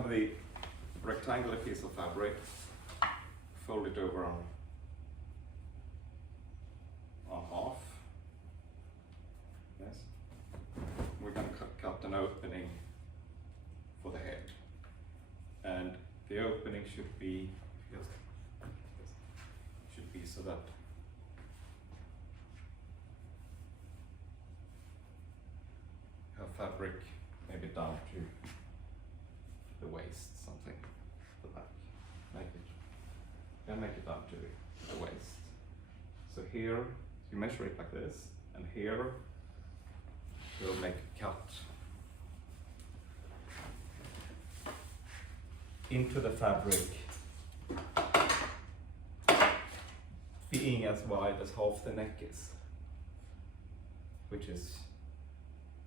have the rectangular piece of fabric, fold it over on half. Yes. We're going to cut an opening for the head, and the opening should be so that you have fabric maybe down to the waist, something, the back. Make it down to the waist. So here you measure it like this, and here you'll make a cut into the fabric, being as wide as half the neck is, which is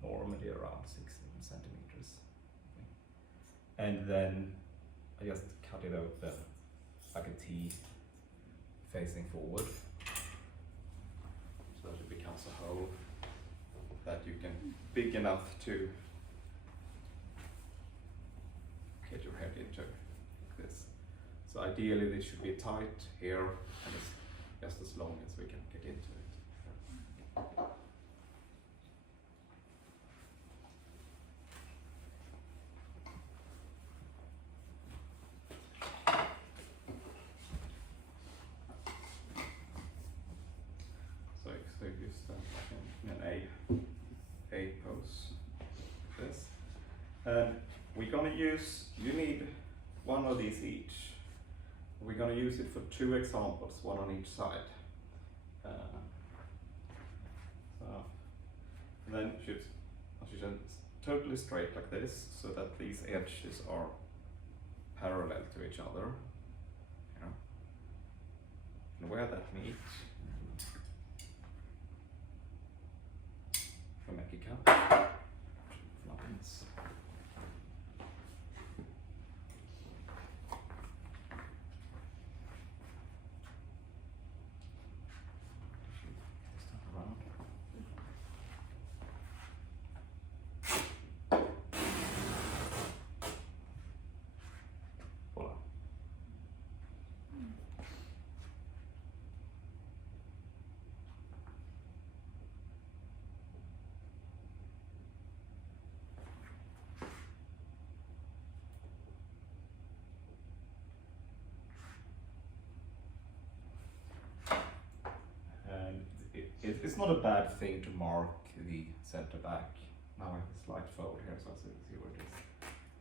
normally around 16 centimeters. And then I just cut it open like a T facing forward, so that it becomes a hole that you can big enough to get your head into, like this. So ideally this should be tight here, and it's just as long as we can get into it. So you stand in an A pose, like this. And we're going to use, you need one of these each. We're going to use it for 2 examples, one on each side. And then you should totally straight like this, so that these edges are parallel to each other. Yeah. And where that meets, we make a cut. Lines. It's not a bad thing to mark the center back. Now I have a slight fold here, so I see where it is.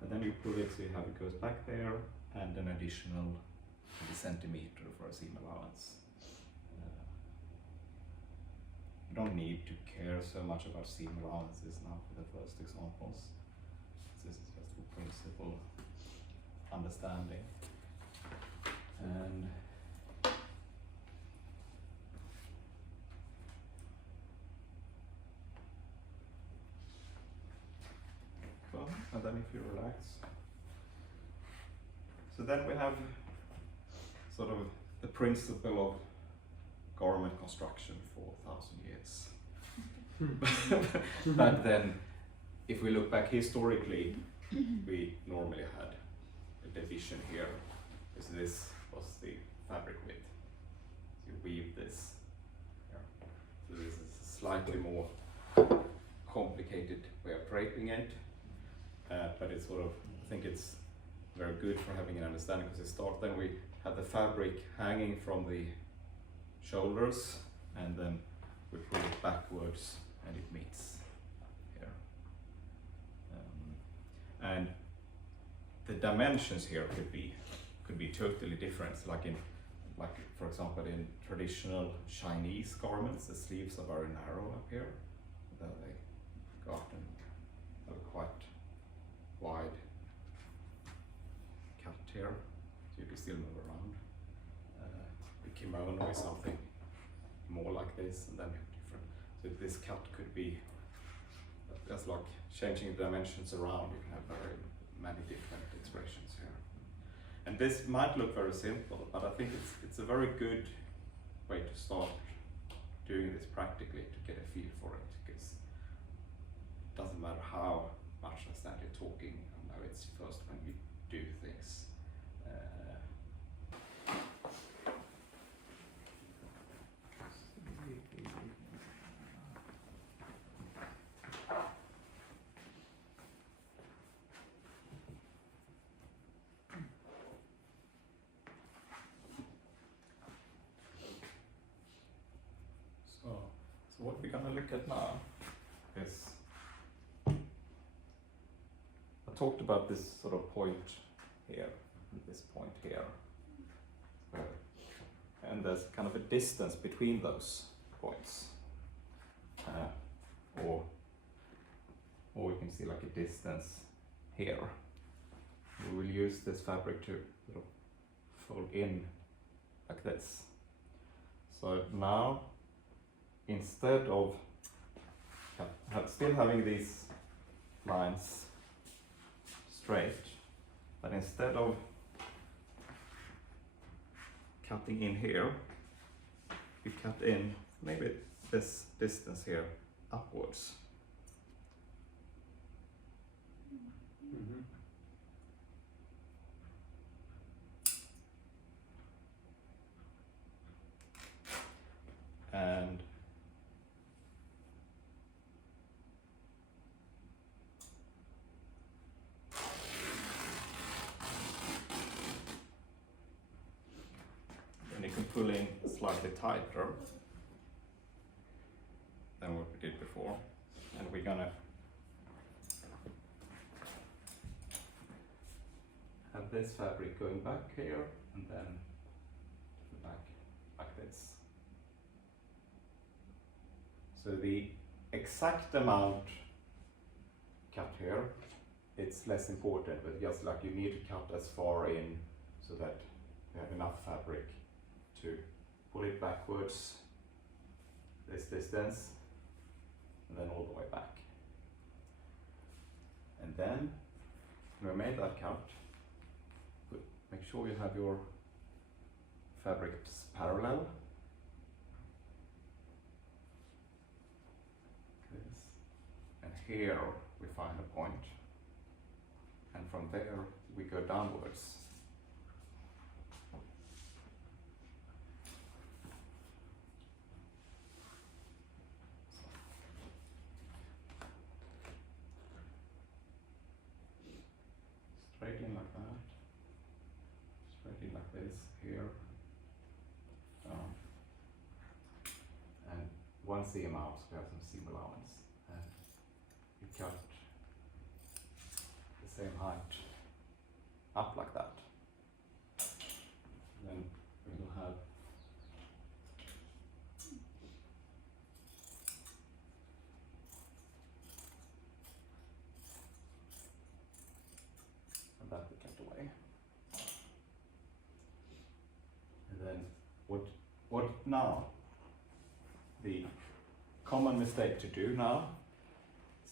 And then you pull it so you have it goes back there, and an additional centimeter for a seam allowance. You don't need to care so much about seam allowances now for the first examples. This is just for principle understanding. And then if you relax. So then we have sort of the principle of garment construction for 1,000 years. But then if we look back historically, we normally had a division here, because this was the fabric width. So you weave this here. So this is a slightly more complicated way of draping it. But it's sort of, I think it's very good for having an understanding, because then we have the fabric hanging from the shoulders, and then we pull it backwards and it meets here. And the dimensions here could be totally different. Like for example, in traditional Chinese garments, the sleeves are very narrow up here. They got and have a quite wide cut here, so you can still move around. The kimono is something more like this, and then different. So this cut could be just like changing the dimensions around. You can have very many different expressions here. And this might look very simple, but I think it's a very good way to start doing this practically, to get a feel for it, because it doesn't matter how much I stand here talking. I know it's first when you do things. So what we're going to look at now is, I talked about this sort of point here, this point here, and there's kind of a distance between those points, or we can see like a distance here. We will use this fabric to sort of fold in like this. So now, instead of still having these lines straight, but instead of cutting in here, we cut in maybe this distance here upwards. And then you can pull in slightly tighter than what we did before, and we're gonna have this fabric going back here and then back like this. So the exact amount cut here, it's less important, but just like you need to cut as far in so that you have enough fabric to pull it backwards this distance and then all the way back. And then when we made that cut, make sure you have your fabrics parallel. And here we find a point, and from there we go downwards. Straight in like that, straight in like this, here, down, and 1 cm out, so we have some seam allowance. Cut the same height up like that. Then we will have and that we cut away. And then what now? The common mistake to do now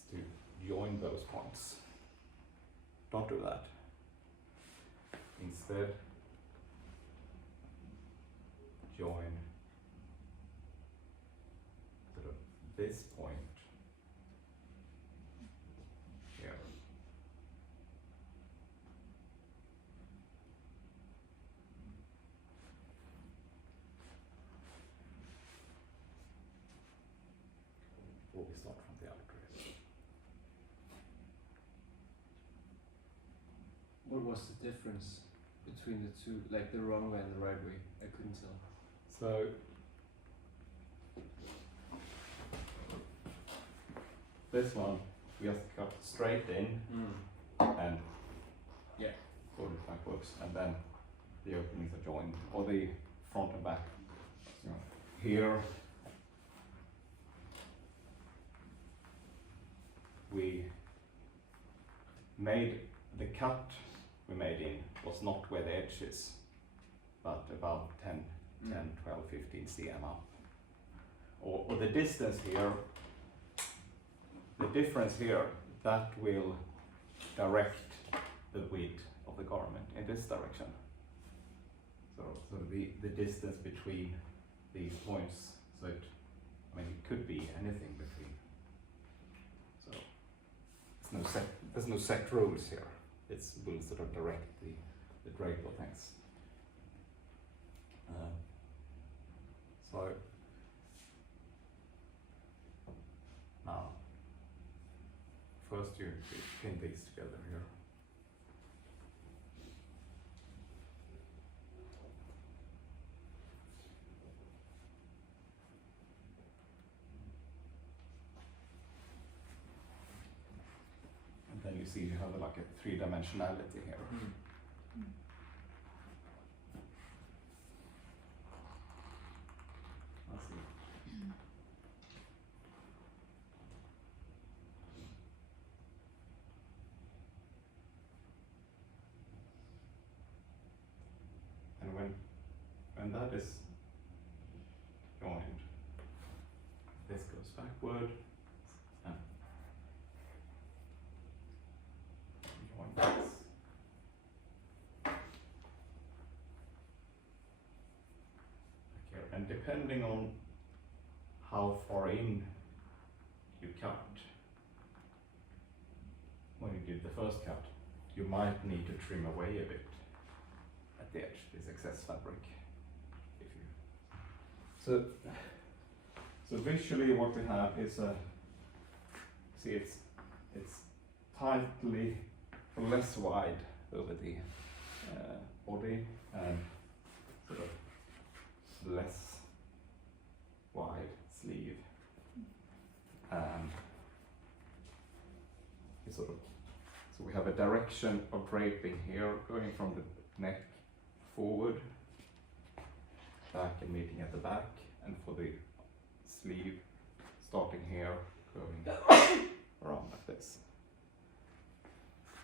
to join those points. Don't do that. Instead, join sort of this point here. Before we start from the other edge. What was the difference between the two, like the wrong way and the right way? I couldn't tell. So this one we just cut straight in and fold it backwards, and then the openings are joined, or the front and back. So here we made the cut we made in was not where the edge is, but about 10, 12, 15 cm up. Or the distance here, the difference here, that will direct the width of the garment in this direction. So the distance between these points, so it could be anything between. So there's no set rules here. it will sort of direct the drape of things. So now, first you pin these together here. And then you see you have like a three-dimensionality here. I see. And when that is joined, this goes backward and join this. Okay, and depending on how far in you cut, when you did the first cut, you might need to trim away a bit at the edge, this excess fabric. If you so visually what we have is see it's tightly less wide over the body and sort of less wide sleeve, and it's sort of, so we have a direction of draping here going from the neck forward, back and meeting at the back, and for the sleeve starting here going around that.